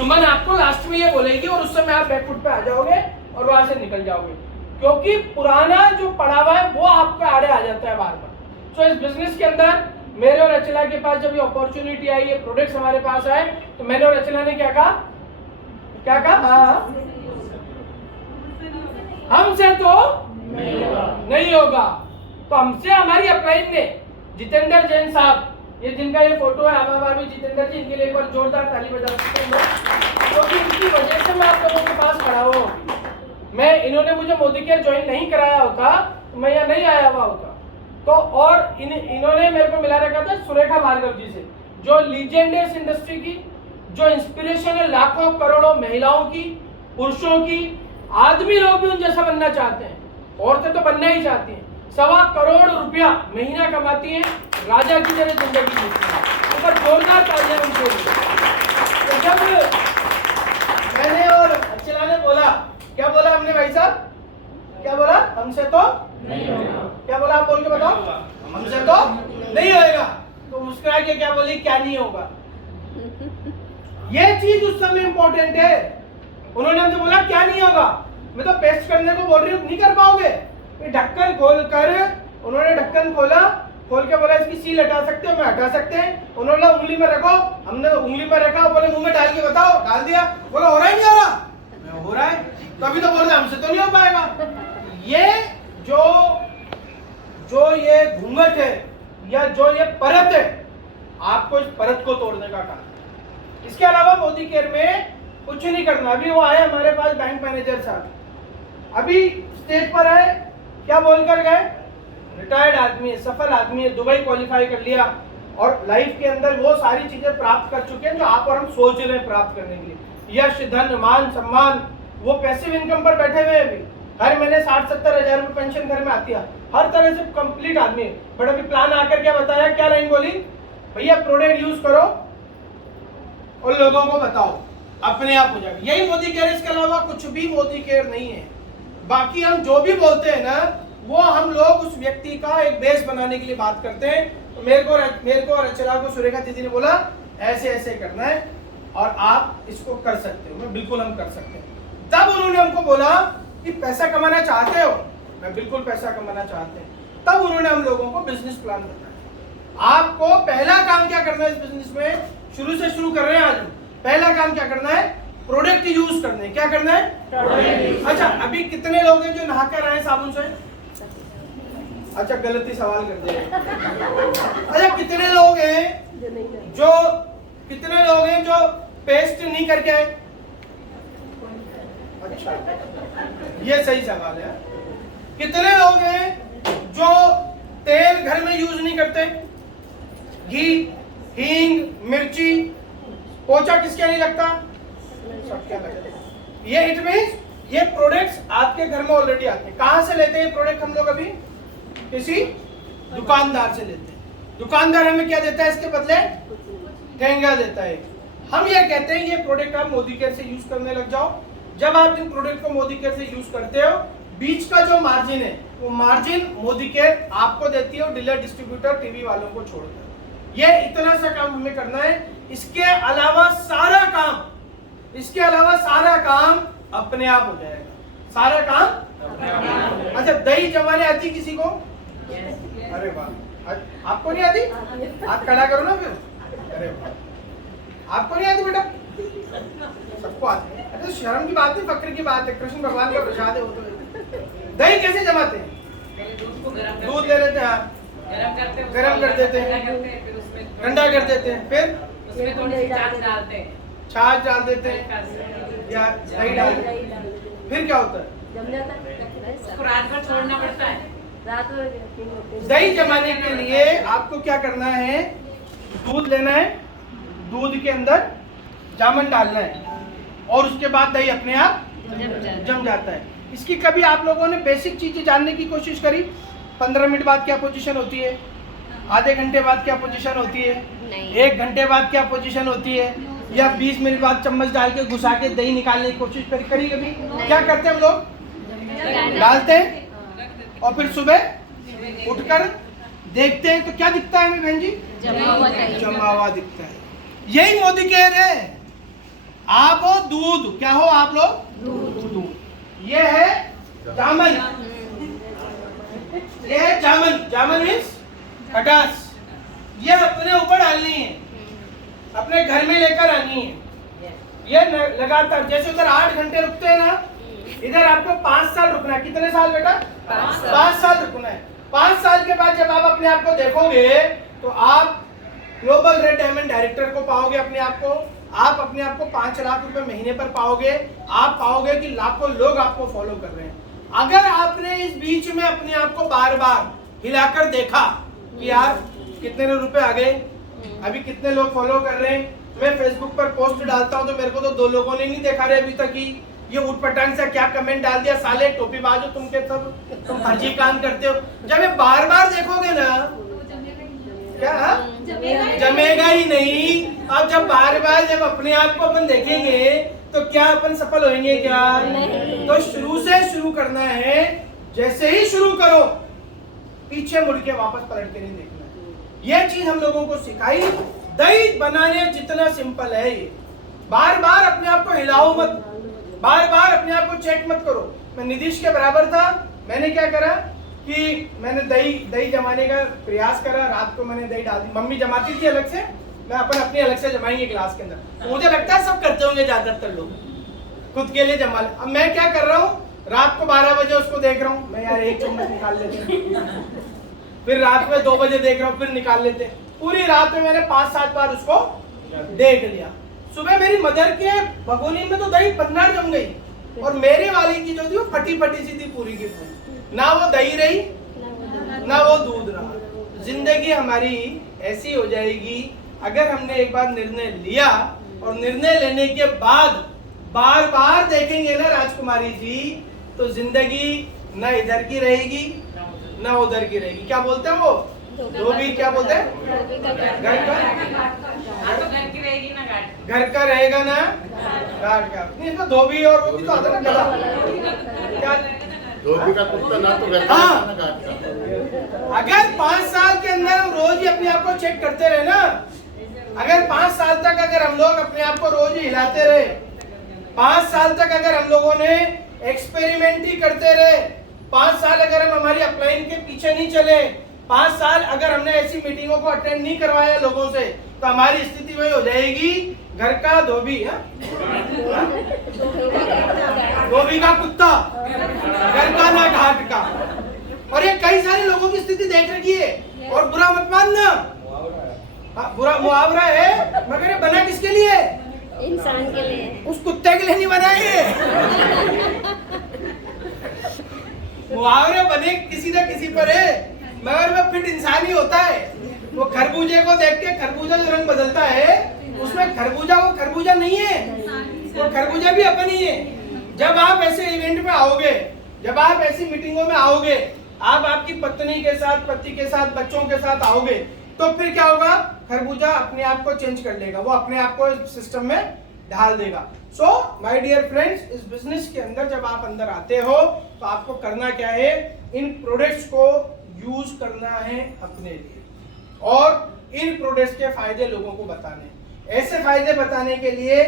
सुमन आपको लास्ट में ये बोलेगी और उस समय आप बैकफुट पे आ जाओगे और वहां से निकल जाओगे, क्योंकि पुराना जो पढ़ा हुआ है वो आपके आड़े आ जाता है बार बार। सो इस बिजनेस के अंदर मेरे और अचला के पास जब ये अपॉर्चुनिटी आई, ये प्रोडक्ट्स हमारे पास आए, तो मैंने और अचला ने क्या कहा? हाँ, हमसे तो नहीं होगा। तो हमसे हमारी अपलाइन ने जितेंद्र जैन साहब, ये जिनका ये फोटो है आबा भाभी जितेंद्र जी, इनके लिए एक बार जोरदार ताली बजा सकते हैं, क्योंकि इनकी वजह से मैं आप लोगों के पास खड़ा हूँ। मैं इन्होंने मुझे मोदी केयर ज्वाइन नहीं कराया होता तो मैं यहाँ नहीं आया हुआ होता। तो और इन्होंने मेरे को मिला रखा था सुरेखा भार्गव जी से, जो लीजेंड है इस इंडस्ट्री की, जो इंस्पिरेशन है लाखों करोड़ों महिलाओं की, पुरुषों की। आदमी लोग भी उन जैसा बनना चाहते हैं, औरतें तो बनना ही चाहती हैं। 1.25 करोड़ रुपया महीना कमाती हैं, राजा की तरह जिंदगी जीती हैं। ऊपर जोरदार तालियां उनके लिए। तो जब मैंने और अचला ने बोला, क्या बोला हमने भाई साहब? क्या बोला? हमसे तो नहीं होगा। क्या बोला आप बोल के बताओ? हमसे तो नहीं होएगा। तो मुस्कुरा के क्या बोली? क्या नहीं होगा। ये चीज उस समय इंपॉर्टेंट है। उन्होंने हमसे बोला क्या नहीं होगा, मैं तो पेस्ट करने को बोल रही हूँ, नहीं कर पाओगे। ढक्कन खोल कर उन्होंने ढक्कन खोला, खोल के बोला इसकी सील हटा सकते हो? मैं हटा सकते हैं। उन्होंने बोला उंगली में रखो, हमने उंगली में रखा, बोले मुंह में डाल के बताओ, डाल दिया। बोला हो रहा है नहीं हो रहा? मैं हो रहा है। तभी तो बोल रहे हमसे तो नहीं हो पाएगा। ये जो ये घूंघट है या जो ये परत है, आपको इस परत को तोड़ने का काम। इसके अलावा मोदी केयर में कुछ नहीं करना। अभी वो आए हमारे पास बैंक मैनेजर साहब, अभी स्टेज पर है, क्या बोलकर गए? रिटायर्ड आदमी है, सफल आदमी है, दुबई क्वालिफाई कर लिया और लाइफ के अंदर वो सारी चीजें प्राप्त कर चुके हैं जो आप और हम सोच रहे हैं प्राप्त करने के लिए। यश, धन, मान, सम्मान, वो पैसिव इनकम पर बैठे हुए हैं। अभी हर महीने 60-70 हजार रुपए पेंशन घर में आती है, हर तरह से कंप्लीट आदमी है। बट अभी प्लान आकर क्या बताया, क्या लाइन बोली? भैया प्रोडक्ट यूज करो और लोगों को बताओ, अपने आप हो जाएगा। यही मोदी केयर, इसके अलावा कुछ भी मोदी केयर नहीं है। बाकी हम जो भी बोलते हैं ना, वो हम लोग उस व्यक्ति का एक बेस बनाने के लिए बात करते हैं। तो मेरे को और अचला को सुरेखा दीदी ने बोला ऐसे ऐसे करना है और आप इसको कर सकते हो। मैं बिल्कुल हम कर सकते हैं। तब उन्होंने हमको बोला कि पैसा कमाना चाहते हो? मैं बिल्कुल पैसा कमाना चाहते हैं। तब उन्होंने हम लोगों को बिजनेस प्लान बताया। आपको पहला काम क्या करना है इस बिजनेस में? शुरू से शुरू कर रहे हैं आज हम। पहला काम क्या करना है? प्रोडक्ट यूज करने। क्या करना है? अच्छा, अभी कितने लोग हैं जो नहा कर आए साबुन से? अच्छा, गलती सवाल कर दिया। अच्छा, कितने लोग हैं जो पेस्ट नहीं करके आए? अच्छा, ये सही सवाल है। कितने लोग हैं जो तेल घर में यूज नहीं करते? घी, हींग, मिर्ची, पोछा किसके नहीं लगता? सबके लगता है। ये इट मींस ये प्रोडक्ट्स आपके घर में ऑलरेडी आते हैं। कहां से लेते हैं प्रोडक्ट हम लोग? अभी किसी दुकानदार से लेते हैं। दुकानदार हमें क्या देता है इसके बदले? ठेंगा देता है। हम ये कहते हैं ये प्रोडक्ट आप मोदी केयर से यूज करने लग जाओ। जब आप इन प्रोडक्ट को मोदी केयर से यूज करते हो, बीच का जो मार्जिन है वो मार्जिन मोदी केयर आपको देती है और डीलर, डिस्ट्रीब्यूटर, टीवी वालों को छोड़कर। ये इतना सा काम हमें करना है। इसके अलावा सारा काम अपने आप हो जाएगा। सारा काम अच्छा, दही जमाने आती किसी को? अरे वाह, आपको नहीं आती? हाथ खड़ा करो ना फिर। अरे वाह, आपको नहीं आती बेटा? सबको आती है। अच्छा, शर्म की बात नहीं, फक्र की बात है। कृष्ण भगवान का प्रसाद है वो तो। दही कैसे जमाते हैं? दूध ले लेते हैं, गरम कर देते हैं, ठंडा कर देते हैं, फिर उसमें थोड़ी सी छाछ डाल देते हैं या दही डाल देते हैं। फिर क्या होता है? जम जाता है, उसको रात भर छोड़ना पड़ता है। रात भर दही जमाने के लिए आपको क्या करना है? दूध लेना है, दूध के अंदर जामुन डालना है और उसके बाद दही अपने आप जम जाता है। इसकी कभी आप लोगों ने बेसिक चीजें जानने की कोशिश करी? 15 मिनट बाद क्या पोजीशन होती है? आधे घंटे बाद क्या पोजीशन होती है? 1 घंटे बाद क्या पोजीशन होती है? या 20 मिनट बाद चम्मच डाल के घुसा के दही निकालने की कोशिश करी कभी? क्या करते हैं हम लोग? डालते हैं और फिर सुबह उठकर देखते हैं तो क्या दिखता है हमें बहन जी? जमा हुआ दिखता है। यही मोदी केयर है। आप हो दूध, क्या हो आप लोग? दूध। ये है जामन, ये है जामन। जामन मीन्स खटास। ये अपने ऊपर डालनी है, अपने घर में लेकर आनी है। ये लगातार, जैसे उधर 8 घंटे रुकते हैं ना, इधर आपको 5 साल रुकना है। कितने साल बेटा? 5 साल रुकना है। 5 साल के बाद जब आप अपने आप को देखोगे तो आप ग्लोबल रेड डायमंड डायरेक्टर को पाओगे अपने आप को। आप अपने आप को 5 लाख रुपए महीने पर पाओगे। आप पाओगे कि लाखों लोग आपको फॉलो कर रहे हैं। अगर आपने इस बीच में अपने आप को बार बार हिलाकर देखा कि यार कितने रुपए आ गए, अभी कितने लोग फॉलो कर रहे हैं, मैं फेसबुक पर पोस्ट डालता हूं तो मेरे को तो 2 लोगों ने नहीं देखा रहे अभी तक ही, ये उठपटांग से क्या कमेंट डाल दिया, साले टोपीबाज हो तुम के सब, तुम फर्जी काम करते हो। जब ये बार बार देखोगे ना, क्या जमेगा ही नहीं। अब जब बार बार जब अपने आप को अपन देखेंगे तो क्या अपन सफल होंगे? क्या? तो शुरू से शुरू करना है। जैसे ही शुरू करो, पीछे मुड़ के वापस पलट के नहीं देखना है। ये चीज हम लोगों को सिखाई। दही बनाने जितना सिंपल है ये। बार बार अपने आप को हिलाओ मत, बार बार अपने आप को चेक मत करो। मैं नीतीश के बराबर था। मैंने क्या करा कि मैंने दही जमाने का प्रयास करा। रात को मैंने दही डाल दी, मम्मी जमाती थी अलग से, मैं अपनी अलग से जमाएंगे गिलास के अंदर। मुझे लगता है सब करते होंगे ज्यादातर लोग, खुद के लिए जमा ले। अब मैं क्या कर रहा हूँ, रात को 12 बजे उसको देख रहा हूँ, मैं यार 1 चम्मच निकाल लेते। फिर रात में 2 बजे देख रहा हूँ, फिर निकाल लेते। पूरी रात में मैंने 5-7 बार उसको देख लिया। सुबह मेरी मदर के भगोनी में तो दही 15 जम गई, और मेरे वाली की जो थी वो फटी फटी सी थी पूरी की पूरी। ना वो दही रही ना वो दूध रहा। जिंदगी हमारी ऐसी हो जाएगी अगर हमने एक बार निर्णय लिया और निर्णय लेने के बाद बार बार देखेंगे ना राजकुमारी जी, तो जिंदगी ना इधर की रहेगी ना उधर की रहेगी। क्या बोलते हैं वो धोबी, क्या बोलते हैं? घर का रहेगा ना घाट का। नहीं तो धोबी और वो भी तो आता ना क्या, धोबी का कुत्ता ना तो घर का ना घाट का। अगर 5 साल के अंदर हम रोज ही अपने आप को चेक करते रहे ना, अगर 5 साल तक अगर हम लोग अपने आप को रोज ही हिलाते रहे, 5 साल तक अगर हम लोगों ने एक्सपेरिमेंट ही करते रहे, 5 साल अगर हम हमारी अपलाइन के पीछे नहीं चले, 5 साल अगर हमने ऐसी मीटिंगों को अटेंड नहीं करवाया लोगों से, तो हमारी स्थिति वही हो जाएगी, घर का धोबी, धोबी का कुत्ता, घर का ना घाट का। और ये कई सारे लोगों की स्थिति देख रखी है। और बुरा मत मानना, बुरा मुहावरा है, मगर ये बना किसके लिए? इंसान के लिए, उस कुत्ते के लिए नहीं बनाए। मुहावरे बने किसी न किसी पर है, मगर वो फिट इंसान ही होता है। वो खरबूजे को देख के खरबूजा जो रंग बदलता है, उसमें खरबूजा वो खरबूजा नहीं है, वो खरबूजा भी अपन ही है। जब आप ऐसे इवेंट में आओगे, जब आप ऐसी मीटिंगों में आओगे, आप आपकी पत्नी के साथ, पति के साथ, बच्चों के साथ आओगे, तो फिर क्या होगा? खरबूजा अपने आप को चेंज कर लेगा, वो अपने आप को सिस्टम में ढाल देगा। सो माय डियर फ्रेंड्स, इस बिजनेस के अंदर जब आप अंदर आते हो तो आपको करना क्या है? इन प्रोडक्ट्स को यूज करना है अपने लिए, और इन प्रोडक्ट्स के फायदे लोगों को बताने। ऐसे फायदे बताने के लिए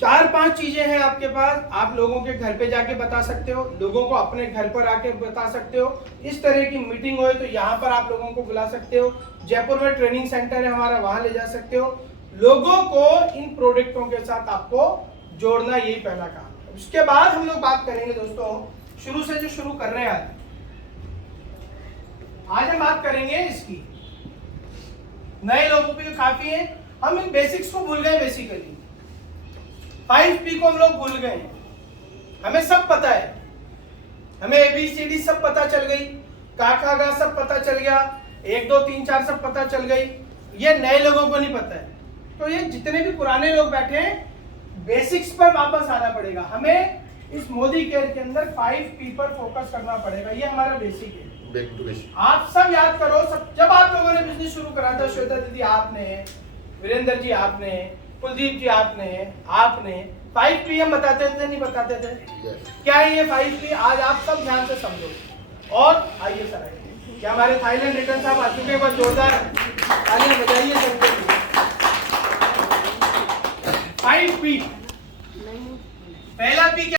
4-5 चीजें हैं आपके पास। आप लोगों के घर पे जाके बता सकते हो, लोगों को अपने घर पर आके बता सकते हो। इस तरह की मीटिंग हो तो यहाँ पर आप लोगों को बुला सकते हो। जयपुर में ट्रेनिंग सेंटर है हमारा, वहां ले जा सकते हो। लोगों को इन प्रोडक्टों के साथ आपको जोड़ना, यही पहला काम है। उसके बाद हम लोग बात करेंगे दोस्तों, शुरू से जो शुरू कर रहे हैं आज हम बात करेंगे इसकी। नए लोगों पे काफी है, हम इन बेसिक्स को भूल गए। बेसिकली 5P को हम लोग भूल गए। हमें सब पता है, हमें ABCD सब पता चल गई, काका गा सब पता चल गया, 1 2 3 4 सब पता चल गई। ये नए लोगों को नहीं पता है। तो ये जितने भी पुराने लोग बैठे हैं, बेसिक्स पर वापस आना पड़ेगा। हमें इस मोदी केयर के अंदर 5P पर फोकस करना पड़ेगा। ये हमारा बेसिक है। Back to basic. आप सब याद करो, सब जब आप लोगों ने बिजनेस शुरू करा था, श्वेता दीदी आपने, वीरेंद्र जी आपने, कुलदीप जी आपने 5P हम बताते थे नहीं बताते थे? क्या है ये 5P? आज आप सब ध्यान से समझो। और आइए सर, आइए। क्या हमारे थाईलैंड रिटर्न साहब आ चुके हैं? बहुत जोरदार तालियां बजाइए सबके लिए। 5 पी। नहीं पहला पी क्या